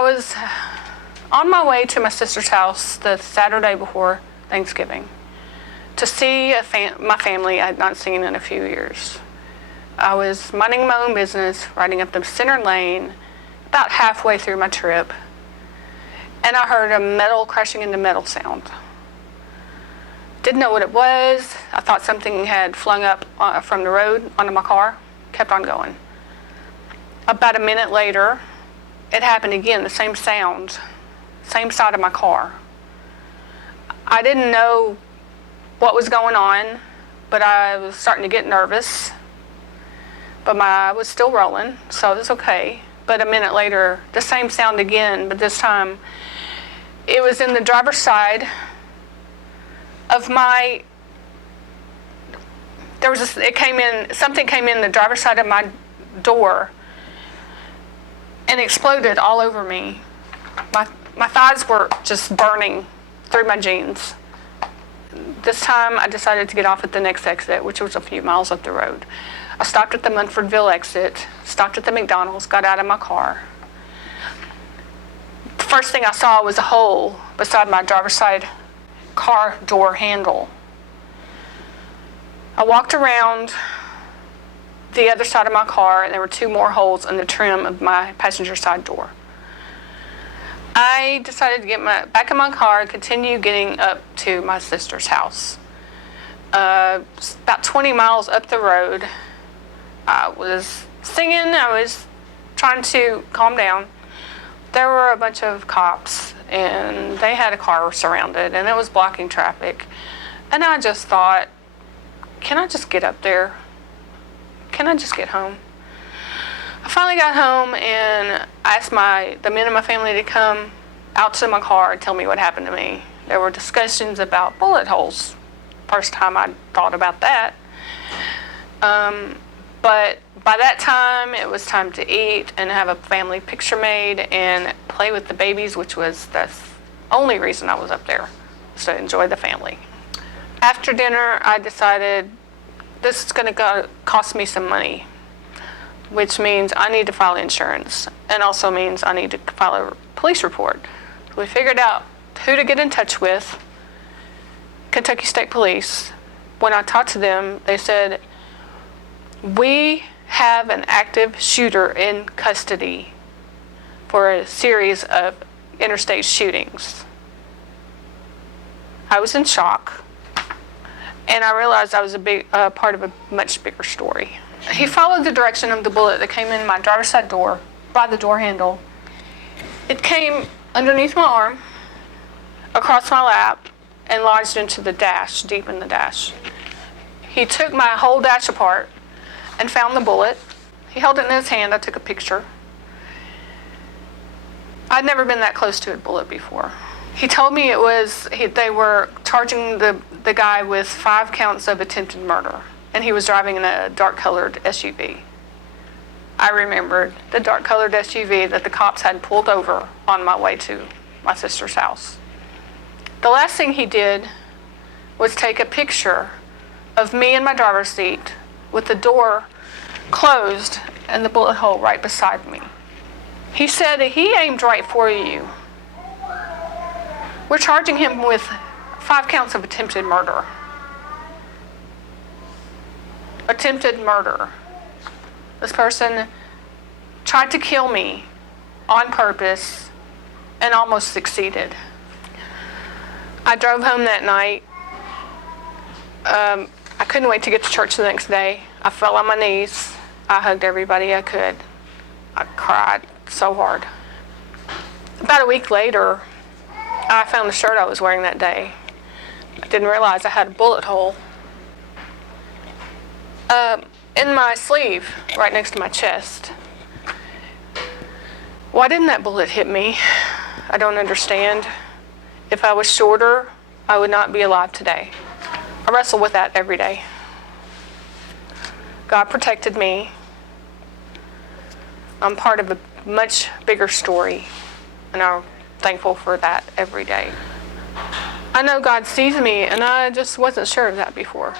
I was on my way to my sister's house the Saturday before Thanksgiving to see my family I had not seen in a few years. I was minding my own business, riding up the center lane, about halfway through my trip, and I heard a metal crashing into metal sound. Didn't know what it was. I thought something had flung up from the road onto my car. Kept on going. About a minute later, it happened again, the same sound, same side of my car. I didn't know what was going on, but I was starting to get nervous. But I was still rolling, so it was okay. But a minute later, the same sound again, but this time it was in the driver's side of my, something came in the driver's side of my door and exploded all over me. My thighs were just burning through my jeans. This time I decided to get off at the next exit, which was a few miles up the road. I stopped at the Munfordville exit, stopped at the McDonald's, got out of my car. The first thing I saw was a hole beside my driver's side car door handle. I walked around the other side of my car, and there were 2 more holes in the trim of my passenger side door. I decided to get back in my car and continue getting up to my sister's house. About 20 miles up the road, I was singing, I was trying to calm down. There were a bunch of cops, and they had a car surrounded, and it was blocking traffic. And I just thought, can I just get up there? Can I just get home? I finally got home and asked the men of my family to come out to my car and tell me what happened to me. There were discussions about bullet holes. First time I thought about that. But by that time, it was time to eat and have a family picture made and play with the babies, which was the only reason I was up there, was to enjoy the family. After dinner, I decided this is going to cost me some money, which means I need to file insurance, and also means I need to file a police report. We figured out who to get in touch with, Kentucky State Police. When I talked to them, they said, we have an active shooter in custody for a series of interstate shootings. I was in shock, and I realized I was a big part of a much bigger story. He followed the direction of the bullet that came in my driver's side door, by the door handle. It came underneath my arm, across my lap, and lodged into the dash, deep in the dash. He took my whole dash apart and found the bullet. He held it in his hand. I took a picture. I'd never been that close to a bullet before. He told me they were charging the guy with 5 counts of attempted murder, and he was driving in a dark-colored SUV. I remembered the dark-colored SUV that the cops had pulled over on my way to my sister's house. The last thing he did was take a picture of me in my driver's seat with the door closed and the bullet hole right beside me. He said that he aimed right for you. We're charging him with 5 counts of attempted murder. Attempted murder. This person tried to kill me on purpose and almost succeeded. I drove home that night. I couldn't wait to get to church the next day. I fell on my knees. I hugged everybody I could. I cried so hard. About a week later, I found the shirt I was wearing that day. I didn't realize I had a bullet hole in my sleeve, right next to my chest. Why didn't that bullet hit me? I don't understand. If I was shorter, I would not be alive today. I wrestle with that every day. God protected me. I'm part of a much bigger story, and I'm thankful for that every day. I know God sees me, and I just wasn't sure of that before.